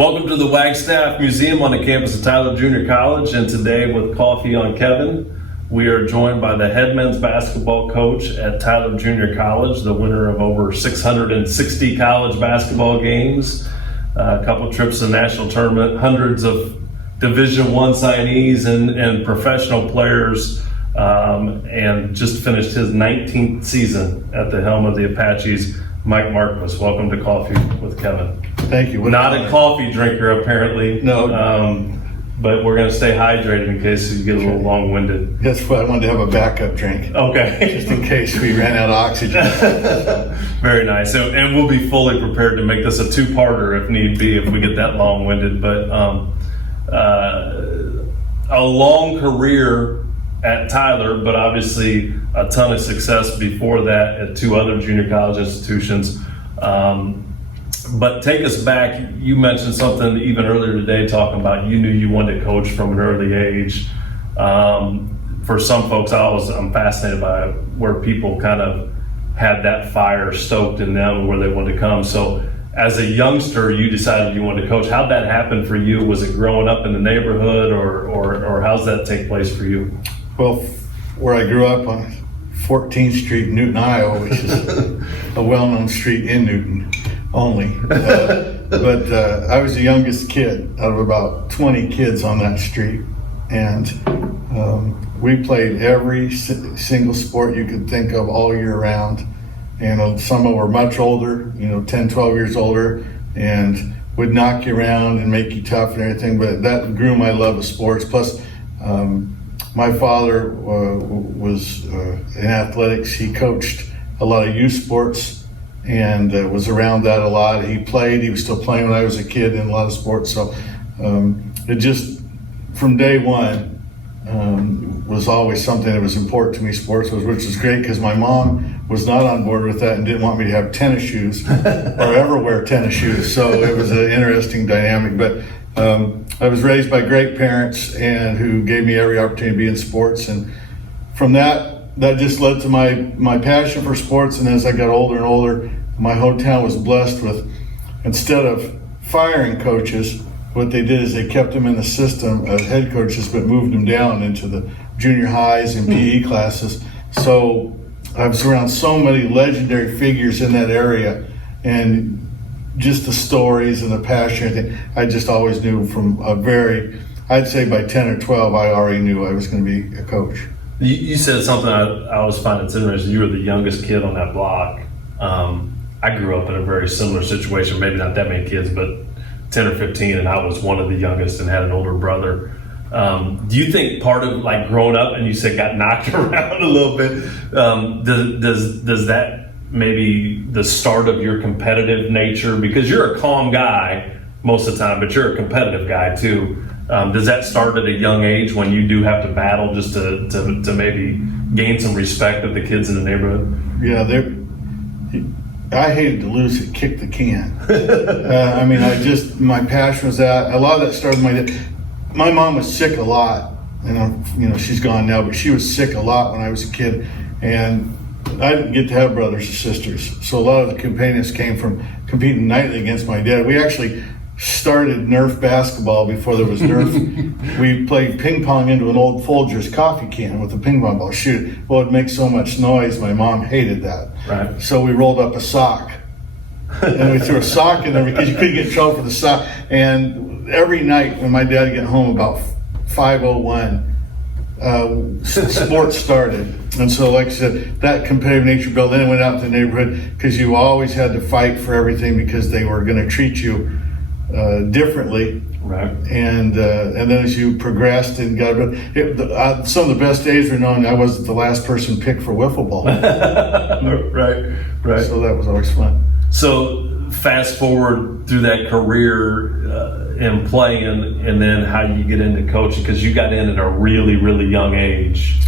Welcome to the Wagstaff Museum on the campus of Tyler Junior College, and today with Coffee on Kevin, we are joined by the head men's basketball coach at Tyler Junior College, the winner of over 660 college basketball games, a couple trips to the national tournament, hundreds of Division I signees and professional players, and just finished his 19th season at the helm of the Apaches. Mike Marquis, welcome to Coffee with Kevin. Thank you. Not a coffee drinker, apparently. No. But we're going to stay hydrated in case you get a little long-winded. That's why I wanted to have a backup drink. Okay. Just in case we ran out of oxygen. Very nice. And we'll be fully prepared to make this a two-parter if need be, if we get that long-winded. But a long career at Tyler, but obviously a ton of success before that at two other junior college institutions. But take us back. You mentioned something even earlier today, talking about you knew you wanted to coach from an early age. For some folks, I'm fascinated by where people kind of had that fire stoked in them, where they wanted to come. So as a youngster, you decided you wanted to coach. How'd that happen for you? Was it growing up in the neighborhood, or how's that take place for you? Well, where I grew up on 14th Street, Newton, Iowa, which is a well-known street in Newton only. But I was the youngest kid out of about 20 kids on that street. And we played every single sport you could think of all year round. And some of them were much older, 10, 12 years older, and would knock you around and make you tough and everything. But that grew my love of sports. Plus, my father was in athletics. He coached a lot of youth sports and was around that a lot. He was still playing when I was a kid in a lot of sports. So it just, from day one, was always something that was important to me, sports was, which was great because my mom was not on board with that and didn't want me to have tennis shoes or ever wear tennis shoes. So it was an interesting dynamic. But I was raised by great parents and who gave me every opportunity to be in sports. And from that just led to my passion for sports. And as I got older and older, my hometown was blessed with, instead of firing coaches, what they did is they kept them in the system as head coaches, but moved them down into the junior highs and PE classes. So I was around so many legendary figures in that area, and just the stories and the passion. I just always knew from I'd say by 10 or 12, I already knew I was going to be a coach. You said something I always find it's interesting. You were the youngest kid on that block. I grew up in a very similar situation, maybe not that many kids, but 10 or 15, and I was one of the youngest and had an older brother. Do you think part of like growing up, and you said got knocked around a little bit, does that maybe the start of your competitive nature, because you're a calm guy most of the time, but you're a competitive guy too. Does that start at a young age when you do have to battle just to maybe gain some respect of the kids in the neighborhood? Yeah, I hated to lose and kick the can. My passion was that. A lot of that started with my dad. My mom was sick a lot, and she's gone now, but she was sick a lot when I was a kid, and I didn't get to have brothers or sisters. So a lot of the companions came from competing nightly against my dad. We actually started Nerf basketball before there was Nerf. We played ping pong into an old Folgers coffee can with a ping pong ball. Shoot, well, it'd make so much noise. My mom hated that. Right. So we rolled up a sock. And we threw a sock in there because you couldn't get in trouble for the sock. And every night when my dad would get home about 5:01, sports started. And so, like I said, that competitive nature built. Then it went out to the neighborhood because you always had to fight for everything because they were going to treat you differently. Right. And then as you progressed and got some of the best days were knowing I wasn't the last person picked for wiffle ball. Right. So that was always fun. So fast forward through that career in playing, and then how you get into coaching, because you got in at a really, really young age.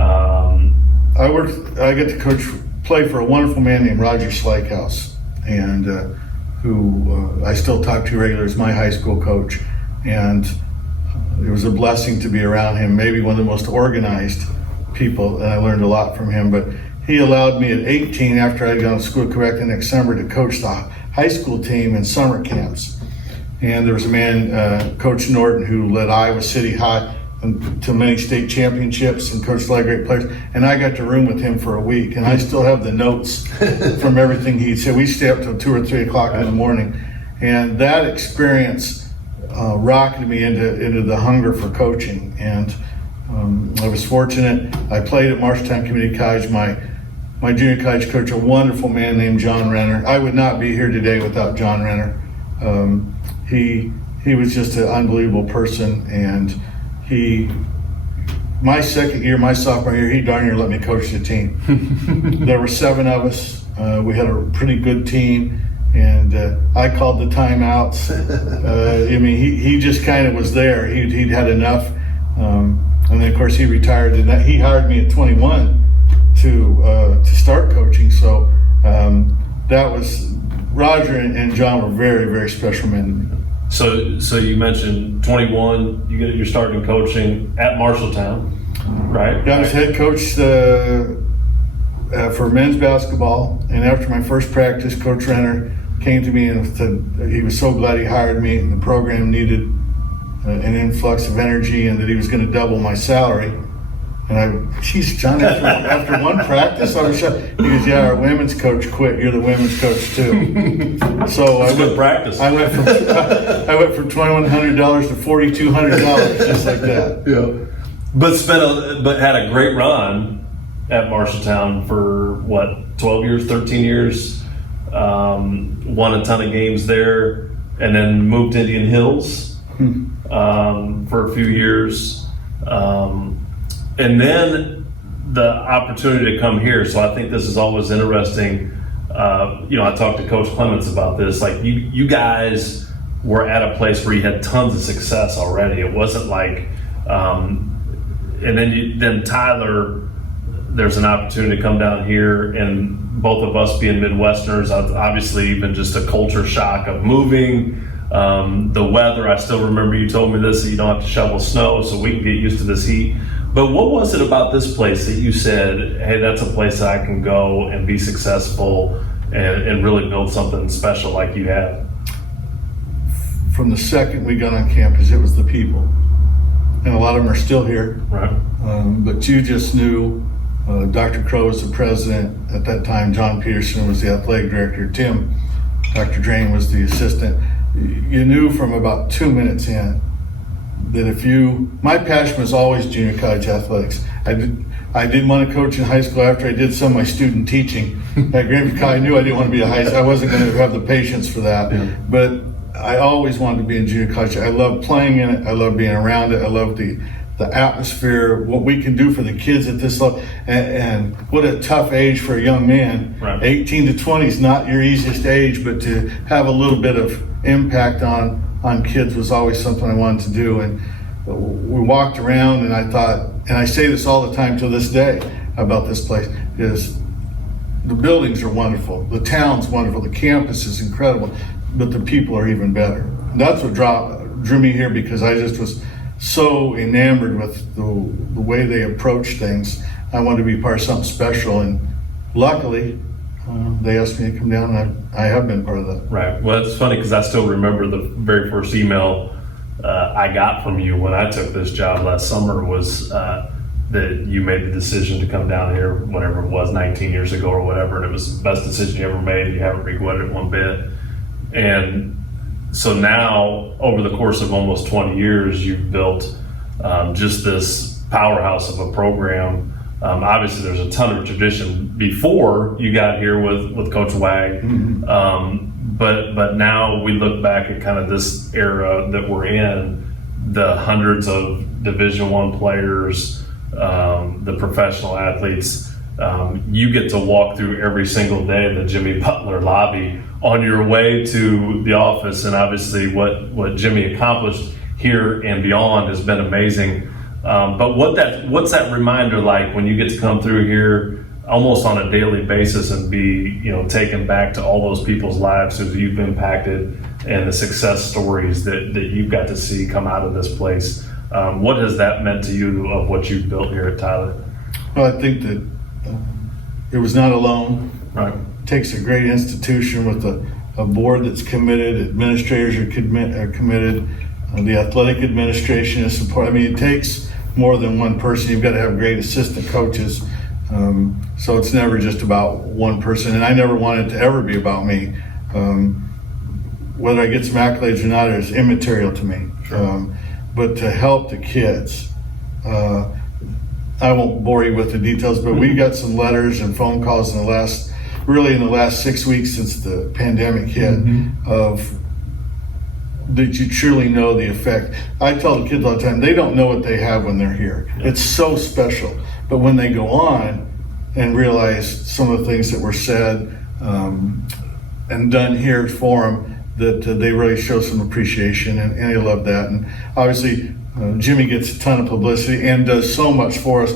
I get to play for a wonderful man named Roger Slakehouse, and who I still talk to regularly as my high school coach. And it was a blessing to be around him, maybe one of the most organized people, and I learned a lot from him. But he allowed me at 18, after I'd gone to school correct in Quebec the next summer, to coach the high school team in summer camps. and there was a man, Coach Norton, who led Iowa City High to many state championships and coached a lot of great players. And I got to room with him for a week, and I still have the notes from everything he said. We stay up till 2 or 3 o'clock in the morning, and that experience rocketed me into the hunger for coaching. And I was fortunate. I played at Marshalltown Community College. My junior college coach, a wonderful man named John Renner. I would not be here today without John Renner. He was just an unbelievable person, and my second year, my sophomore year, he darn near let me coach the team. There were 7 of us. We had a pretty good team, and I called the timeouts. I mean, he just kind of was there. He'd had enough, and then of course he retired. And he hired me at 21 to start coaching. So that was Roger and John were very, very special men to me. So you mentioned 21, you're starting coaching at Marshalltown, right? Yeah, I was head coach for men's basketball, and after my first practice, Coach Renner came to me and said he was so glad he hired me, and the program needed an influx of energy, and that he was going to double my salary. And geez, John, after one practice, I was shocked. He goes, yeah, our women's coach quit. You're the women's coach too. So That's good practice. I went from $2,100 to $4,200, just like that. Yeah. But had a great run at Marshalltown for what, 12 years, 13 years. Won a ton of games there, and then moved to Indian Hills for a few years. And then the opportunity to come here. So I think this is always interesting. I talked to Coach Clements about this. Like you guys were at a place where you had tons of success already. It wasn't like, and then Tyler, there's an opportunity to come down here, and both of us being Midwesterners, obviously even just a culture shock of moving. The weather, I still remember you told me this, that you don't have to shovel snow, so we can get used to this heat. But what was it about this place that you said, hey, that's a place that I can go and be successful and really build something special like you have? From the second we got on campus, it was the people. And a lot of them are still here. Right. But you just knew Dr. Crow was the president at that time. John Peterson was the athletic director. Dr. Drain was the assistant. You knew from about 2 minutes in that my passion was always junior college athletics. I didn't want to coach in high school after I did some of my student teaching. At Greenville College, I knew I didn't want to be I wasn't going to have the patience for that. Yeah. But I always wanted to be in junior college. I love playing in it. I love being around it. I love the atmosphere, what we can do for the kids at this level, and what a tough age for a young man. Right. 18 to 20 is not your easiest age, but to have a little bit of impact on kids was always something I wanted to do. And we walked around, and I thought, and I say this all the time to this day about this place, is the buildings are wonderful, the town's wonderful, the campus is incredible, but the people are even better. And that's what drew me here, because I just was so enamored with the way they approach things. I wanted to be part of something special, and luckily they asked me to come down, and I have been part of that. Right. Well, it's funny because I still remember the very first email I got from you when I took this job last summer was that you made the decision to come down here, whatever it was, 19 years ago or whatever, and it was the best decision you ever made. You haven't regretted it one bit. And so now, over the course of almost 20 years, you've built just this powerhouse of a program. Obviously, there's a ton of tradition before you got here with Coach Wag, but now we look back at kind of this era that we're in, the hundreds of Division I players, the professional athletes. You get to walk through every single day the Jimmy Butler lobby on your way to the office, and obviously what Jimmy accomplished here and beyond has been amazing. But what's that reminder like when you get to come through here almost on a daily basis and be taken back to all those people's lives who you've impacted and the success stories that you've got to see come out of this place? What has that meant to you of what you've built here at Tyler? Well, I think that it was not alone. Right. It takes a great institution with a board that's committed, administrators are committed, the athletic administration is support. I mean, it takes more than one person. You've got to have great assistant coaches. So it's never just about one person, and I never want it to ever be about me. Whether I get some accolades or not is immaterial to me. Sure. But to help the kids, I won't bore you with the details, but we got some letters and phone calls in the last 6 weeks since the pandemic hit, of that you truly know the effect. I tell the kids all the time, they don't know what they have when they're here. It's so special. But when they go on and realize some of the things that were said and done here for them, that they really show some appreciation, and they love that. And obviously, Jimmy gets a ton of publicity and does so much for us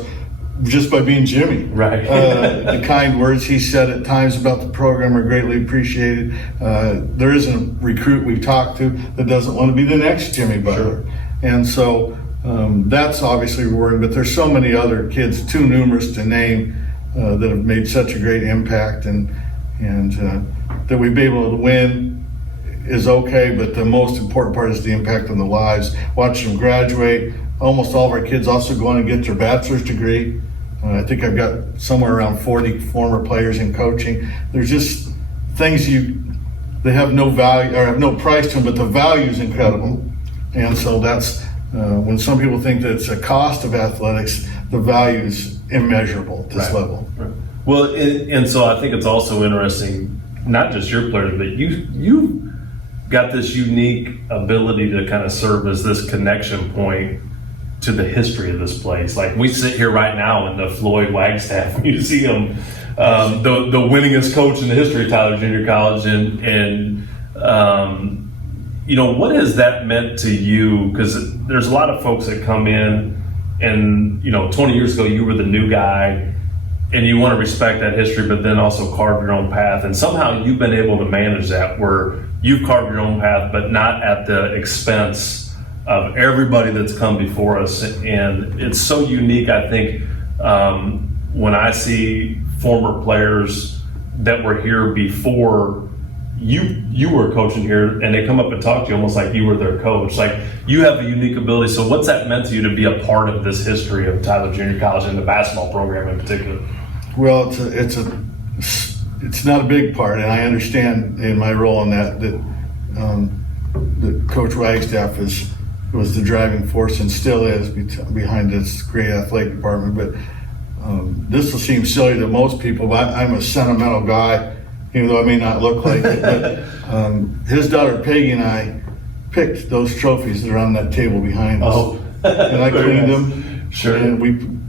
just by being Jimmy. Right. The kind words he said at times about the program are greatly appreciated. There isn't a recruit we've talked to that doesn't want to be the next Jimmy Butler. Sure. And so that's obviously rewarding, but there's so many other kids, too numerous to name, that have made such a great impact, and that we've been able to win is okay, but the most important part is the impact on the lives. Watching them graduate. Almost all of our kids also go on and get their bachelor's degree. I think I've got somewhere around 40 former players in coaching. There's just things they have no value or have no price to them, but the value is incredible. And so that's when some people think that it's a cost of athletics, the value is immeasurable at this level. Right. Well, and so I think it's also interesting, not just your players, but you got this unique ability to kind of serve as this connection point to the history of this place. Like, we sit here right now in the Floyd Wagstaff Museum, the winningest coach in the history of Tyler Junior College, and what has that meant to you? Because there's a lot of folks that come in, and 20 years ago you were the new guy, and you want to respect that history, but then also carve your own path. And somehow you've been able to manage that, where you've carved your own path, but not at the expense of everybody that's come before us. And it's so unique, I think, when I see former players that were here before you were coaching here, and they come up and talk to you almost like you were their coach. Like, you have a unique ability. So what's that meant to you to be a part of this history of Tyler Junior College and the basketball program in particular? Well, it's not a big part, and I understand in my role in that Coach Wagstaff was the driving force and still is behind this great athletic department. But this will seem silly to most people, but I'm a sentimental guy, even though I may not look like it. But his daughter Peggy and I picked those trophies that are on that table behind us. Oh, and I cleaned them. Sure. And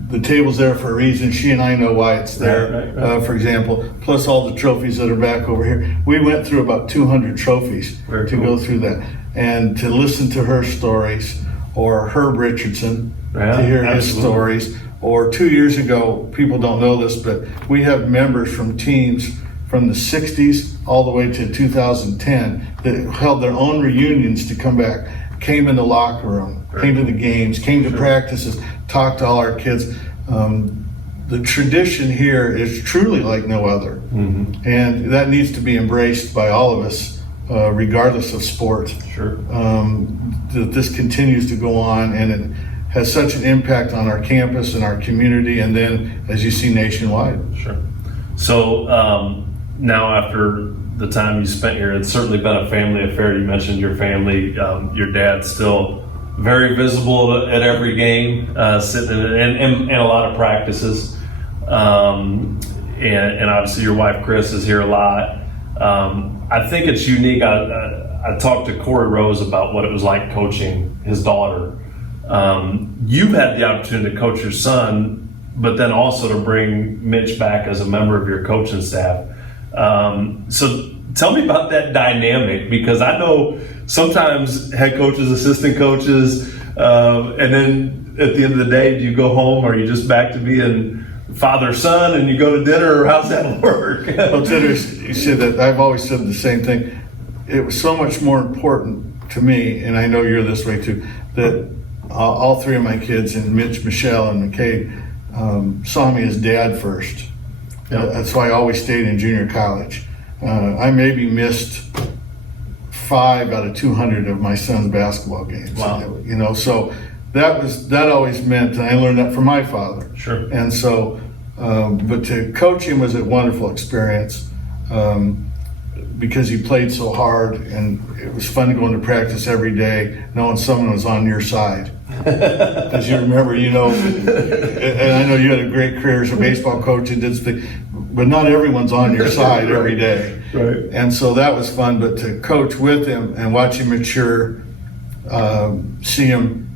the table's there for a reason. She and I know why it's there, Right. For example, plus all the trophies that are back over here. We went through about 200 trophies Very to cool. go through that. And to listen to her stories, or Herb Richardson, Yeah, to hear his absolutely. stories. Or 2 years ago, people don't know this, but we have members from teams from the 60s all the way to 2010 that held their own reunions to come back, came in the locker room, came to the games, came to practices, talked to all our kids. The tradition here is truly like no other. And that needs to be embraced by all of us, regardless of sport. Sure. That this continues to go on, and it has such an impact on our campus and our community, and then, as you see, nationwide. Sure. So now, after the time you spent here, it's certainly been a family affair. You mentioned your family. Your dad's still very visible at every game, sitting in a lot of practices. And obviously your wife, Chris, is here a lot. I think it's unique. I talked to Corey Rose about what it was like coaching his daughter. You've had the opportunity to coach your son, but then also to bring Mitch back as a member of your coaching staff. So tell me about that dynamic, because I know sometimes head coaches, assistant coaches, and then at the end of the day, do you go home, or are you just back to being father, son, and you go to dinner, or how's that work? Well, it's interesting you said that. I've always said the same thing. It was so much more important to me, and I know you're this way too, that all three of my kids, and Mitch, Michelle, and McCade, saw me as dad first. Yeah. That's why I always stayed in junior college. I maybe missed 5 out of 200 of my son's basketball games. Wow. You know, so that always meant, and I learned that from my father. Sure. And so, but to coach him was a wonderful experience, because he played so hard, and it was fun to go into practice every day knowing someone was on your side. As you remember, you know, and I know you had a great career as a baseball coach and did things, but not everyone's on your side every day. Right. And so that was fun, but to coach with him and watch him mature, see him,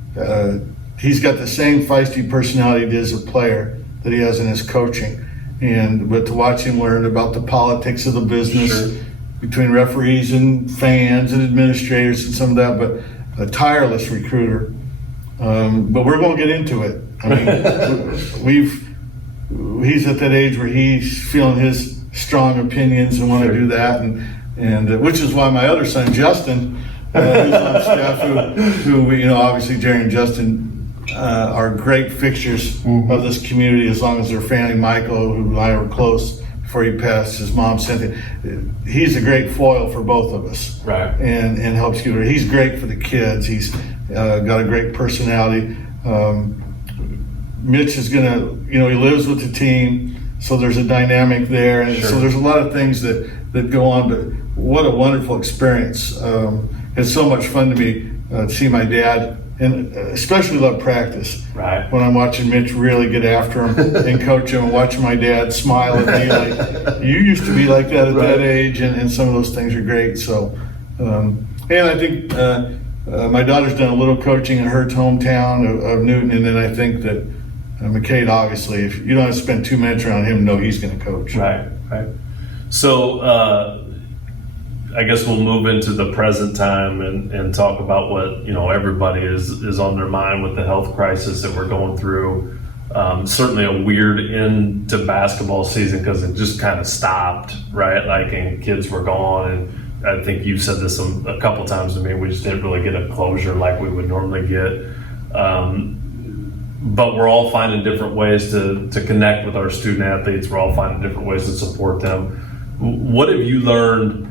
he's got the same feisty personality he did as a player that he has in his coaching. But to watch him learn about the politics of the business, Sure. between referees and fans and administrators and some of that, but a tireless recruiter. But we're going to get into it. I mean, he's at that age where he's feeling his strong opinions and want to do that, and which is why my other son Justin, who's on staff, who we, you know, obviously Jerry and Justin are great fixtures of this community, as long as they're Fanny Michael, who and I were close before he passed, his mom Cynthia. He's a great foil for both of us, Right. and helps you. He's great for the kids. He's got a great personality. Mitch is gonna, you know, he lives with the team, so there's a dynamic there, and Sure. so there's a lot of things that go on. But what a wonderful experience! It's so much fun to me to see my dad, and especially love practice. Right. When I'm watching Mitch really get after him and coach him, and watching my dad smile at me like, you used to be like that at that age, and some of those things are great. So, and I think my daughter's done a little coaching in her hometown of Newton, and then I think that McCade, obviously, if you don't have to spend 2 minutes around him, know he's going to coach. Right. So I guess we'll move into the present time and talk about what, you know, everybody is on their mind with the health crisis that we're going through. Certainly a weird end to basketball season because it just kind of stopped, right? Like, and kids were gone, and I think you said this a couple times to me. We just didn't really get a closure like we would normally get. But we're all finding different ways to connect with our student athletes. We're all finding different ways to support them. What have you learned,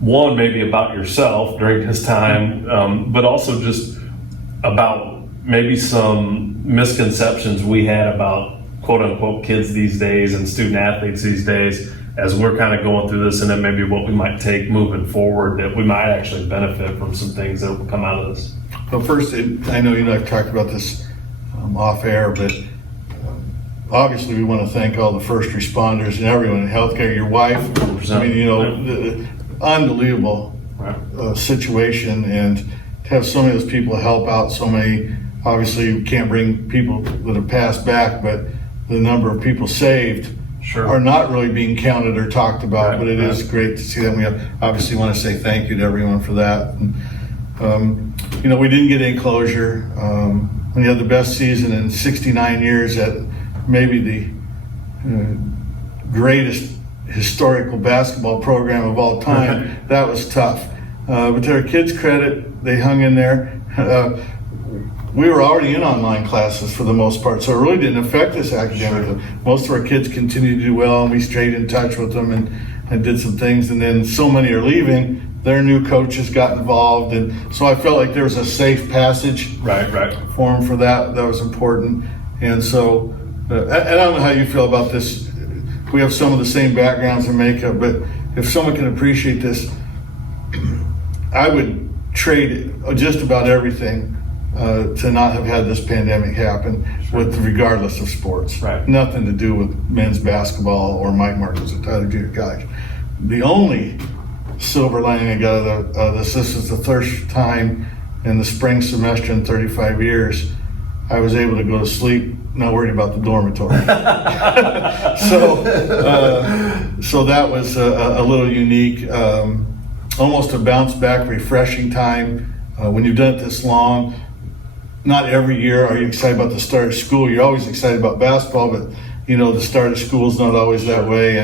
one, maybe about yourself during this time, but also just about maybe some misconceptions we had about quote unquote kids these days and student athletes these days as we're kind of going through this, and then maybe what we might take moving forward that we might actually benefit from some things that will come out of this? Well, first, I know you and I've talked about this off air, but obviously we want to thank all the first responders and everyone in healthcare, your wife. 100%. I mean, you know, the unbelievable situation, and to have so many of those people help out so many. Obviously, you can't bring people that have passed back, but the number of people saved are not really being counted or talked about, but it is great to see them. We obviously want to say thank you to everyone for that. And, you know, we didn't get any closure. When you had the best season in 69 years at maybe the greatest historical basketball program of all time, that was tough. But to our kids' credit, they hung in there. We were already in online classes for the most part, so it really didn't affect us academically. Most of our kids continued to do well, and we stayed in touch with them and did some things. And then so many are leaving, their new coaches got involved, and so I felt like there was a safe passage for them for that. That was important. And so, and I don't know how you feel about this. We have some of the same backgrounds and makeup, but if someone can appreciate this, I would trade just about everything to not have had this pandemic happen, with regardless of sports. Nothing to do with men's basketball or Mike Marcus at Tyler Junior College. The only silver lining I got out of this is the first time in the spring semester in 35 years I was able to go to sleep not worried about the dormitory. So that was a little unique, almost a bounce back, refreshing time. When you've done it this long, not every year are you excited about the start of school. You're always excited about basketball, but you know the start of school is not always that way.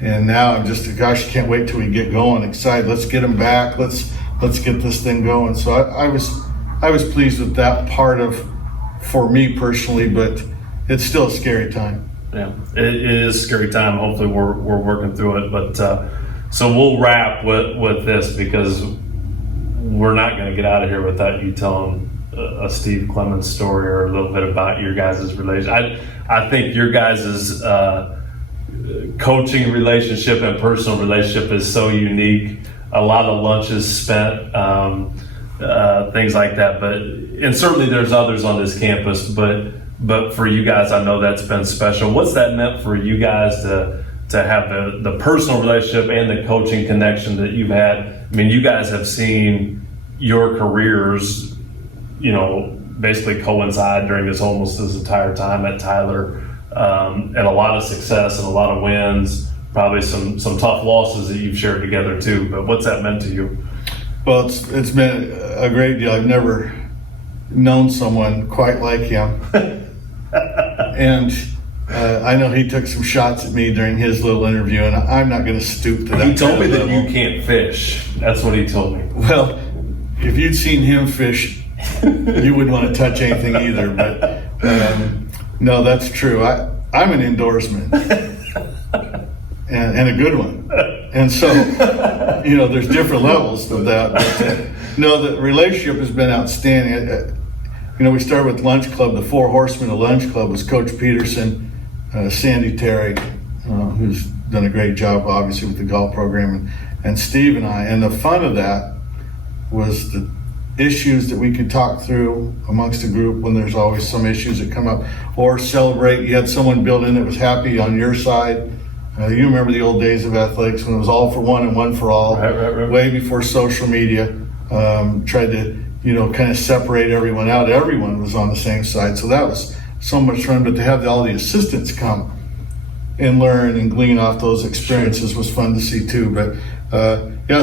And now I'm just, gosh, can't wait till we get going. Excited. Let's get them back. Let's get this thing going. So I was pleased with that part of, for me personally, but it's still a scary time. Yeah, it is a scary time. Hopefully we're working through it. But So we'll wrap with this because we're not going to get out of here without you telling a Steve Clements story or a little bit about your guys' relation. I think your guys' coaching relationship and personal relationship is so unique. A lot of lunches spent, things like that. And certainly there's others on this campus, but for you guys, I know that's been special. What's that meant for you guys to have the personal relationship and the coaching connection that you've had? I mean, you guys have seen your careers, basically coincide during almost this entire time at Tyler, and a lot of success and a lot of wins, probably some tough losses that you've shared together too. But what's that meant to you? Well, it's been a great deal. I've never known someone quite like him. And I know he took some shots at me during his little interview, and I'm not going to stoop to that. He told me that level. you can't fish. That's what he told me. Well, if you'd seen him fish, you wouldn't want to touch anything either. But no, that's true. I'm an indoorsman, and a good one. And so, there's different levels of that. But, no, the relationship has been outstanding. We started with Lunch Club. The four horsemen of Lunch Club was Coach Peterson, Sandy Terry, who's done a great job, obviously, with the golf program, and Steve and I. And the fun of that was the issues that we could talk through amongst the group when there's always some issues that come up, or celebrate. You had someone built in that was happy on your side. You remember the old days of athletics when it was all for one and one for all, right. Way before social media. Tried to kind of separate everyone out. Everyone was on the same side. So that was so much fun. But to have all the assistants come and learn and glean off those experiences was fun to see too. But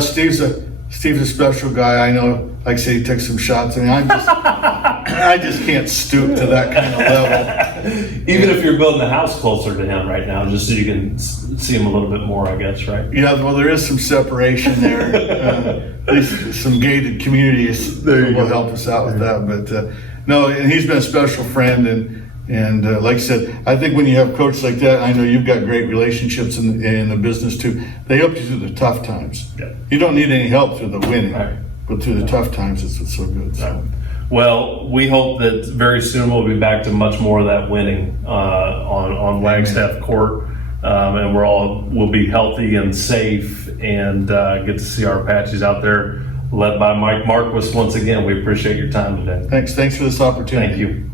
Steve's a special guy. I know, like I say, he took some shots. I mean, I just can't stoop to that kind of level. Even if you're building the house closer to him right now, just so you can see him a little bit more, I guess, right? Yeah, well, there is some separation there. At least some gated communities will help us out with that. But no, and he's been a special friend. And like I said, I think when you have coaches like that, I know you've got great relationships in the business too. They help you through the tough times. Yeah. You don't need any help through the winning, Right. But through the tough times, it's so good. So. Right. Well, we hope that very soon we'll be back to much more of that winning on Wagstaff Court, and we'll be healthy and safe, and get to see our Apaches out there, led by Mike Marquis once again. We appreciate your time today. Thanks for this opportunity. Thank you.